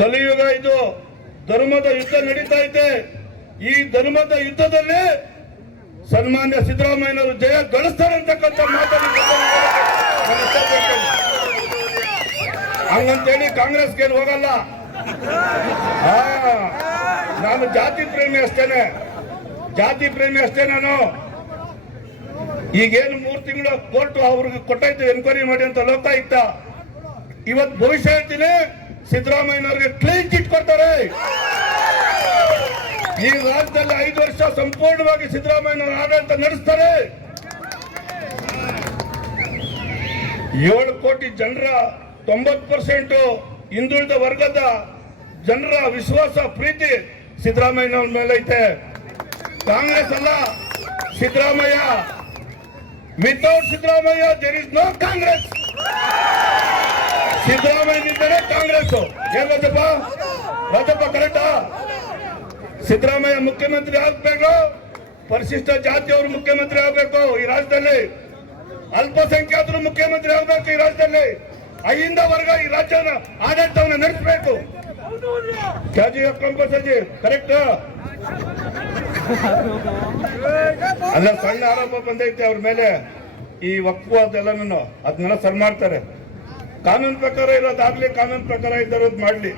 ಕಲಿಯುಗ ಇದು. ಧರ್ಮದ ಯುದ್ಧ ನಡೀತಾ ಇದೆ. ಈ ಧರ್ಮದ ಯುದ್ಧದಲ್ಲಿ ಸನ್ಮಾನ್ಯ ಸಿದ್ದರಾಮಯ್ಯನವರು ಜಯ ಗಳಿಸ್ತಾರೆ ಅಂತಕ್ಕಂಥ ಮಾತನ್ನು. ಹಂಗಂತೇಳಿ ಕಾಂಗ್ರೆಸ್ಗೆ ಹೋಗಲ್ಲ. ನಾನು ಜಾತಿ ಪ್ರೇಮಿ ಅಷ್ಟೇನೆ. ಜಾತಿ ಪ್ರೇಮಿ ಅಷ್ಟೇ ನಾನು. ಈಗೇನು ಮೂರು ತಿಂಗಳು ಕೋರ್ಟ್ ಅವ್ರಿಗೆ ಕೊಟ್ಟಾಯ್ತು, ಎನ್ಕ್ವೈರಿ ಮಾಡಿ ಅಂತ ಲೋಕಾಯುಕ್ತ. ಇವತ್ತು ಭವಿಷ್ಯ ಹೇಳ್ತೀನಿ. ಸಿದ್ದರಾಮಯ್ಯನವ್ರಿಗೆ ಕ್ಲೀನ್ ಚಿಟ್ ಕೊಡ್ತಾರೆ. ಈ ರಾಜ್ಯದಲ್ಲಿ ಐದು ವರ್ಷ ಸಂಪೂರ್ಣವಾಗಿ ಸಿದ್ದರಾಮಯ್ಯನವರ ಆಡಳಿತ ನಡೆಸ್ತಾರೆ. ಏಳು ಕೋಟಿ ಜನರ ತೊಂಬತ್ ಪರ್ಸೆಂಟ್ ಹಿಂದುಳಿದ ವರ್ಗದ ಜನರ ವಿಶ್ವಾಸ, ಪ್ರೀತಿ ಸಿದ್ದರಾಮಯ್ಯನವ್ರ ಮೇಲೆ ಐತೆ ಕಾಂಗ್ರೆಸ್ ಅಲ್ಲ, Siddaramaiah. Without Siddaramaiah there is no Congress. ಸಿದ್ದರಾಮಯ್ಯನಿದ್ದರೆ Congress. ಏನ್ ರಾಜಪ್ಪ? ರಾಜಪ್ಪ ಕರೆಕ್ಟಾ ಸಿದ್ದರಾಮಯ್ಯ ಮುಖ್ಯಮಂತ್ರಿ ಆಗ್ಬೇಕು. ಪರಿಶಿಷ್ಟ ಜಾತಿಯವರು ಮುಖ್ಯಮಂತ್ರಿ ಆಗ್ಬೇಕು ಈ ರಾಜ್ಯದಲ್ಲಿ. ಅಲ್ಪಸಂಖ್ಯಾತರು ಮುಖ್ಯಮಂತ್ರಿ ಆಗ್ಬೇಕು ಈ ರಾಜ್ಯದಲ್ಲಿ. ಅಹಿಂದ ವರ್ಗ ಈ ರಾಜ್ಯವನ್ನು ಆಡಳಿತವನ್ನು ನಡೆಸಬೇಕು. ಸಜಿ ಕರೆಕ್ಟ್ ಅಲ್ಲ, ಸಣ್ಣ ಆರೋಪ ಬಂದೈತೆ ಅವ್ರ ಮೇಲೆ. ಈ ವಕ್ಕು ಅದೆಲ್ಲ ಅದನ್ನೆಲ್ಲ ಸರಿ ಮಾಡ್ತಾರೆ. ಕಾನೂನು ಪ್ರಕಾರ ಇರೋದಾಗ್ಲಿ ಕಾನೂನು ಪ್ರಕಾರ ಇದ್ದರೋದು ಮಾಡ್ಲಿ